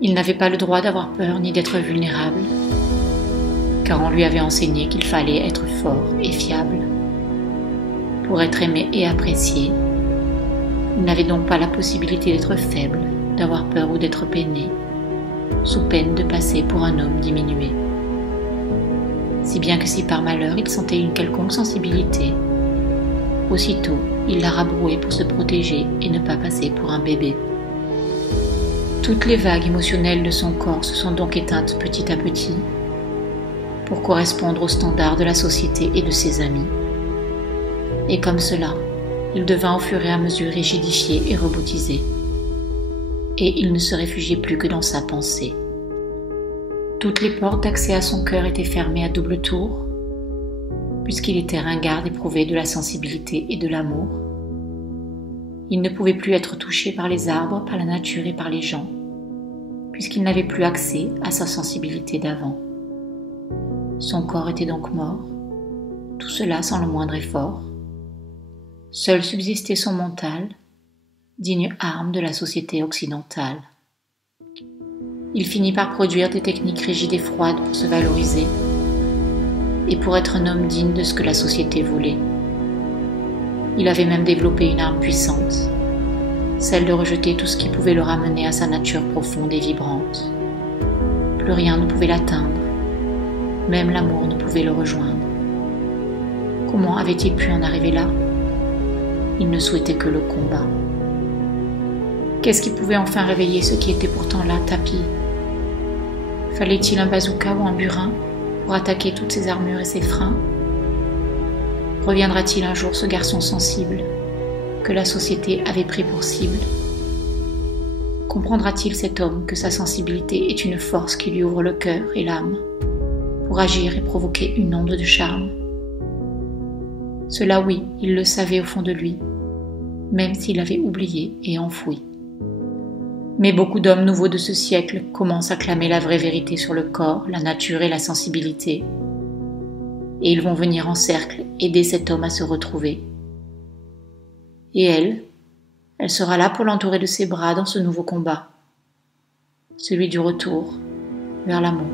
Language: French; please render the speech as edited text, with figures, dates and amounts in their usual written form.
Il n'avait pas le droit d'avoir peur ni d'être vulnérable, car on lui avait enseigné qu'il fallait être fort et fiable. Pour être aimé et apprécié, il n'avait donc pas la possibilité d'être faible, d'avoir peur ou d'être peiné, sous peine de passer pour un homme diminué. Si bien que si par malheur il sentait une quelconque sensibilité, aussitôt il la rabrouait pour se protéger et ne pas passer pour un bébé. Toutes les vagues émotionnelles de son corps se sont donc éteintes petit à petit pour correspondre aux standards de la société et de ses amis. Et comme cela, il devint au fur et à mesure rigidifié et robotisé. Et il ne se réfugiait plus que dans sa pensée. Toutes les portes d'accès à son cœur étaient fermées à double tour, puisqu'il était ringard éprouvé de la sensibilité et de l'amour. Il ne pouvait plus être touché par les arbres, par la nature et par les gens, puisqu'il n'avait plus accès à sa sensibilité d'avant. Son corps était donc mort, tout cela sans le moindre effort. Seul subsistait son mental, digne arme de la société occidentale. Il finit par produire des techniques rigides et froides pour se valoriser et pour être un homme digne de ce que la société voulait. Il avait même développé une arme puissante, celle de rejeter tout ce qui pouvait le ramener à sa nature profonde et vibrante. Plus rien ne pouvait l'atteindre, même l'amour ne pouvait le rejoindre. Comment avait-il pu en arriver là ? Il ne souhaitait que le combat. Qu'est-ce qui pouvait enfin réveiller ce qui était pourtant là, tapis ? Fallait-il un bazooka ou un burin pour attaquer toutes ses armures et ses freins ? Reviendra-t-il un jour ce garçon sensible que la société avait pris pour cible ? Comprendra-t-il cet homme que sa sensibilité est une force qui lui ouvre le cœur et l'âme pour agir et provoquer une onde de charme ? Cela oui, il le savait au fond de lui, même s'il l'avait oublié et enfoui. Mais beaucoup d'hommes nouveaux de ce siècle commencent à clamer la vraie vérité sur le corps, la nature et la sensibilité. Et ils vont venir en cercle aider cet homme à se retrouver. Et elle sera là pour l'entourer de ses bras dans ce nouveau combat, celui du retour vers l'amour.